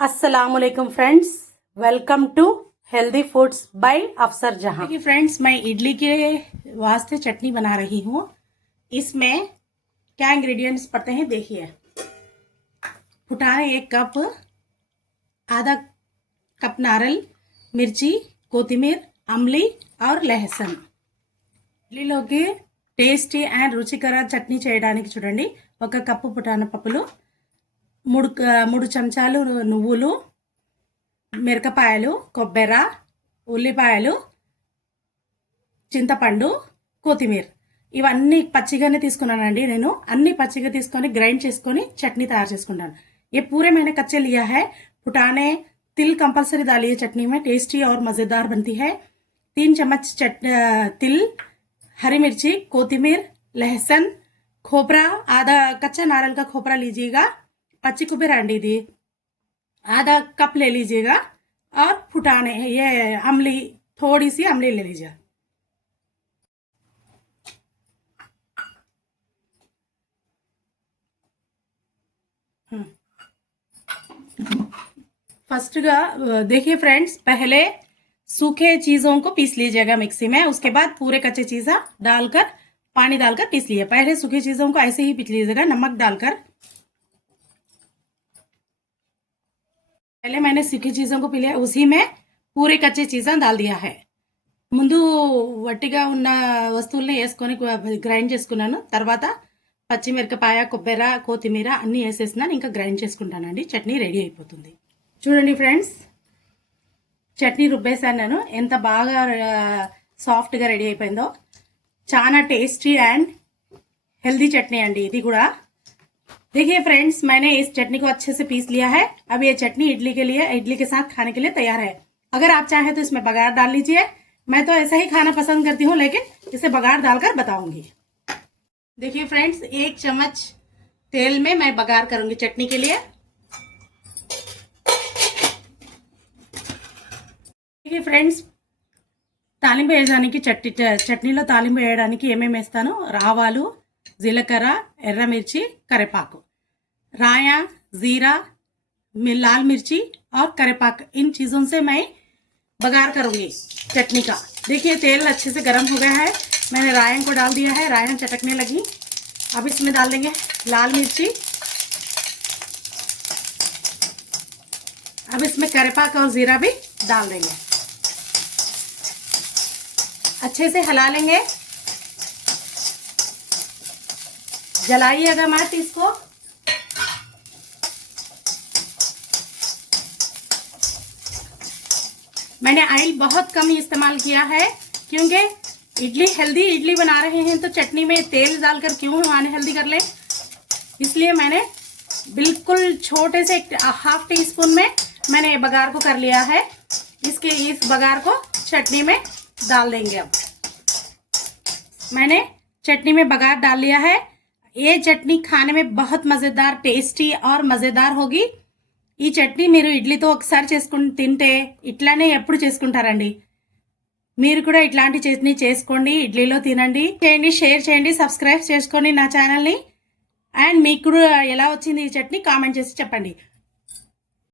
अस्सलामुअलैकुम friends, welcome to healthy foods by Afsar Jahan. देखिए friends, मैं इडली के वास्ते चटनी बना रही हूँ। इसमें क्या इंग्रेडिएंट्स पड़ते हैं देखिए। फुटाने 1 कप, आधा कप नारियल, मिर्ची, कोथिमीर, अमली और लहसुन। ఇడ్లీలోకి టేస్టీ అండ్ రుచికర చట్నీ చేయడానికి చూడండి, 1 కప్పు పుటాన పప్పులు, 3 చెంచాలు నువ్వులు, మిరపకాయలు, కొబ్బెర, ఉల్లిపాయలు, చింతపండు, కొత్తిమీర ఇవన్నీ పచ్చిగానే తీసుకున్నానండి। నేను అన్ని పచ్చిగా తీసుకొని గ్రైండ్ చేసుకొని చట్నీ తయారు చేసుకుంటాను। ये पूरे मैंने कच्चे लिया है। फुटाने तिल कंपलसरी डालिए चटनी में, टेस्टी और मज़ेदार बनती है। 3 चम्मच तिल, हरी मिर्ची, कोथिमीर, लहसुन, खोपरा, आधा कच्चा नारियल का खोपरा लीजिएगा, पच्ची कुबेर अंडी दी आधा कप ले लीजिएगा, और फुटाने ये अमली, थोड़ी सी अमली ले लीजिए। फर्स्ट देखिए फ्रेंड्स, पहले सूखे चीजों को पीस लीजिएगा मिक्सी में, उसके बाद पूरे कच्चे चीज़ा डालकर पानी डालकर पीस लिए। पहले सूखे चीजों को ऐसे ही पीस लीजिएगा नमक डालकर। पहले मैंने सूखी चीजों को पी लिया, उसी में पूरे कच्चे चीज़ा डाल दिया है। ముందు వట్టిగా ఉన్న వస్తువుల్ని వేసుకొని గ్రైండ్ చేసుకున్నాను। తర్వాత పచ్చిమిరపకాయ, కొబ్బెర, కొత్తిమీర అన్నీ వేసేసినాను, ఇంకా గ్రైండ్ చేసుకుంటానండి। చట్నీ రెడీ అయిపోతుంది। చూడండి ఫ్రెండ్స్, చట్నీ రుబ్బేసాను నేను, ఎంత బాగా సాఫ్ట్గా రెడీ అయిపోయిందో। చాలా టేస్టీ అండ్ हेल्दी चटनी अंडी ఇది కూడా। देखिए फ्रेंड्स, मैंने इस चटनी को अच्छे से पीस लिया है। अब ये चटनी इडली के लिए, इडली के साथ खाने के लिए तैयार है। अगर आप चाहें तो इसमें बघार डाल लीजिए। मैं तो ऐसा ही खाना पसंद करती हूँ, लेकिन इसे बघार डालकर बताऊंगी। देखिए फ्रेंड्स, 1 चम्मच तेल में मैं बघार करूंगी चटनी के लिए। देखिए फ्रेंड्स, తాలింపు వేయడానికి చట్నీలో తాలింపు వేయడానికి ఏమేమి వేస్తాను, రావాలు, జీలకర్ర, ఎర్రమిర్చి, కరివేపాకు, राया, जीरा, लाल मिर्ची और करेपाक, इन चीज़ों से मैं बघार करूंगी चटनी का। देखिए तेल अच्छे से गर्म हो गया है, मैंने रायन को डाल दिया है, रायन चटकने लगी। अब इसमें डाल देंगे लाल मिर्ची, अब इसमें करेपाक और जीरा भी डाल देंगे। अच्छे से हिला लेंगे, जलाइएगा मत इसको। मैंने ऑयल बहुत कम इस्तेमाल किया है, क्योंकि इडली हेल्दी इडली बना रहे हैं तो चटनी में तेल डालकर क्यों अनहेल्दी कर लें, इसलिए मैंने बिल्कुल छोटे से 1/2 टीस्पून में मैंने बघार को कर लिया है। इस बघार को चटनी में डाल देंगे। अब मैंने चटनी में बघार डाल लिया है। ये चटनी खाने में बहुत मज़ेदार, टेस्टी और मज़ेदार होगी। ఈ చట్నీ మీరు ఇడ్లీతో ఒకసారి చేసుకుని తింటే ఇట్లానే ఎప్పుడు చేసుకుంటారండి। మీరు కూడా ఇట్లాంటి చట్నీ చేసుకోండి, ఇడ్లీలో తినండి। చేయండి, షేర్ చేయండి, సబ్స్క్రైబ్ చేసుకోండి నా ఛానల్ని। అండ్ మీకు కూడా ఎలా వచ్చింది ఈ చట్నీ కామెంట్ చేసి చెప్పండి।